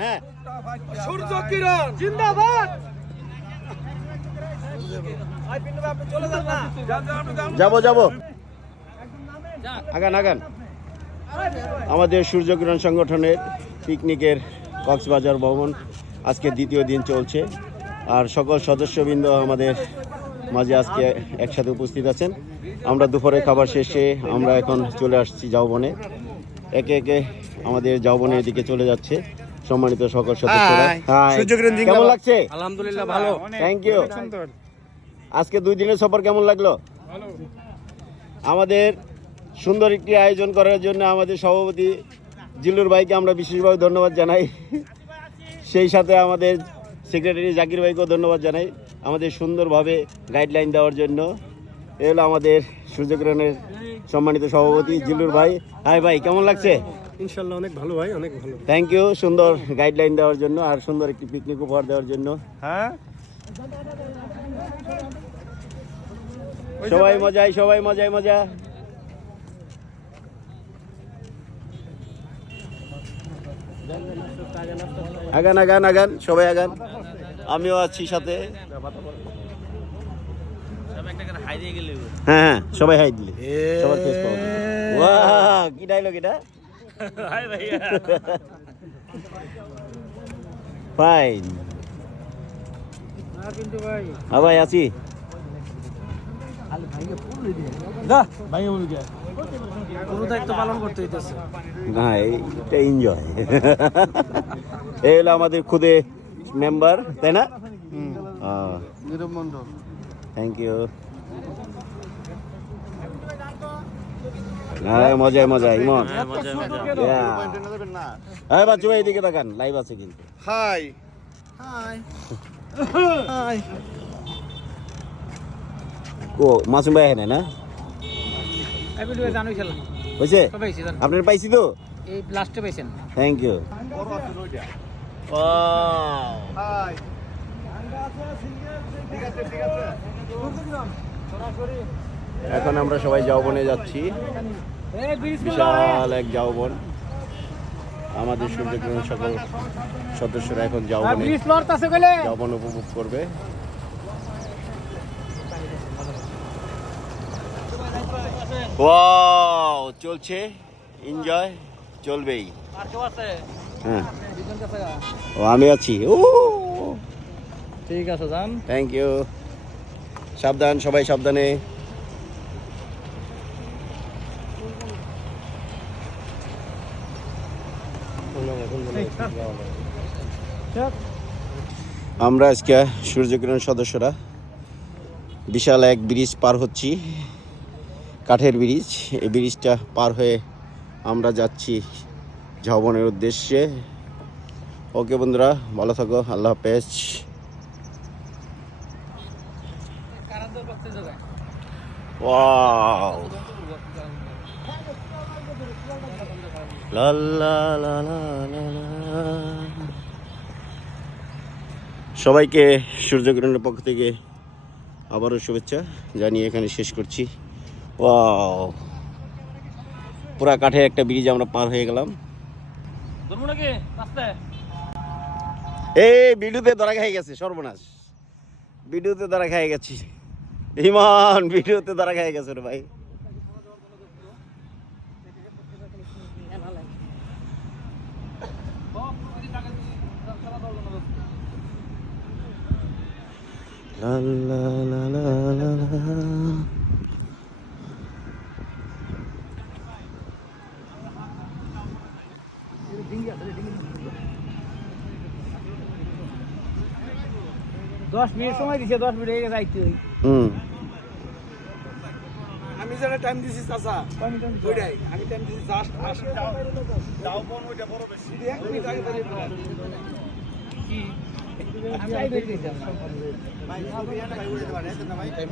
হ্যাঁ। সূর্য কিরণ জিন্দাবাদ। যাব যাব। আগান আগান। আমাদের সূর্যকিরণ সংগঠনের পিকনিকের কক্সবাজার ভবন আজকে দ্বিতীয় দিন চলছে। আর সকল সদস্যবৃন্দ আমাদের মাঝে আজকে একসাথে উপস্থিত আছেন। আমরা দুপুরে খাবার শেষে আমরা এখন চলে আসছি জাউবনে। একে একে আমাদের জাউবনের দিকে চলে যাচ্ছে। সম্মানিত সকল সদস্যরা। কেমন লাগছে? আলহামদুলিল্লাহ ভালো। থ্যাংক ইউ আজকে দুই দিনের সফর কেমন লাগল? আমাদের সুন্দর একটি আয়োজন করার জন্য আমাদের সভাপতি জিল্লুর ভাইকে আমরা বিশেষভাবে ধন্যবাদ জানাই। সেই সাথে আমাদের সেক্রেটারি জাকির ভাইকেও ধন্যবাদ জানাই। আমাদের সুন্দরভাবে গাইডলাইন দেওয়ার জন্য। এ হলো আমাদের সূর্যগ্রহণের সম্মানিত সভাপতি জিল্লুর ভাই। হাই ভাই কেমন লাগছে? ইনশাআল্লাহ অনেক ভালো ভাই অনেক ভালো। থ্যাংক ইউ সুন্দর গাইডলাইন দেওয়ার জন্য আর সুন্দর একটি পিকনিক উপহার দেওয়ার জন্য। হ্যাঁ? সবাই মজাই সবাই মজাই মজা। আগান আগান আগান সবাই আগান। আমিও আছি সাথে। হ্যাঁ হ্যাঁ সবাই হাই দিলে। সবার ফেস পাওয়া ওয়াহ, কি ডায়লগ এটা? ফাইন হ্যাঁ ভাই আছি। পুরো দায়িত্ব পালন করতে হইতেছে। না এইটা এনজয় এই হলো আমাদের খুদে মেম্বার তাই না? নীরব মন্ডল থ্যাংক ইউ হ্যাঁ মজায় মজা ইমন। হ্যাঁ বাচ্চু ভাই এদিকে তাকান লাইভ আছে কিন্তু। হাই হাই হাই ও মাসুম ভাই হ্যাঁ না? হয়েছে? আপনার পাইছি তো? এই লাস্টে পাইছেন। থ্যাংক ইউ হাই ঠিক আছে ঠিক আছে। এখন আমরা সবাই যাওবনে যাচ্ছি। বিশাল এক যাওবন আমাদের সূর্যগ্রহণ সকল সদস্যরা এখন লড়ত যাওবন উপভোগ করবে। ওয়াও চলছে। এনজয় চলবেই। হ্যাঁ। ও আমি আছি। ও। ঠিক আছে যান থ্যাংক ইউ সাবধান, সবাই সাবধানে। আমরা আজকে সূর্যকিরণ সদস্যরা বিশাল এক ব্রিজ পার হচ্ছি, কাঠের ব্রিজ। এই ব্রিজটা পার হয়ে আমরা যাচ্ছি ঝাবনের উদ্দেশ্যে। ওকে বন্ধুরা, ভালো থাকো, আল্লাহ হাফেজ। লা লা। সবাইকে সূর্যকিরণের পক্ষ থেকে আবারও শুভেচ্ছা জানিয়ে এখানে শেষ করছি। ওয়াও পুরা কাঠের একটা ব্রিজ আমরা পার হয়ে গেলাম। এই ভিডিওতে ধরা খাই গেছে সর্বনাশ। ভিডিওতে ধরা খাই গেছি। ইমান ভিডিওতে ধরা খেয়ে গেছে রে ভাই। দশ মিনিট সময় দিছে দশ মিনিট হয়ে যাইতে হুম আমি যারা টাইম দিছি চাচা ওইটাই আমি টাইম দিছি জাস্ট দাও কোন ওইটা বড় বেশি। এক মিনিট আগে বেরিয়ে কি? ভাই, ভাই, উড়ে দিবা, রেখে দাও ভাই, টাইম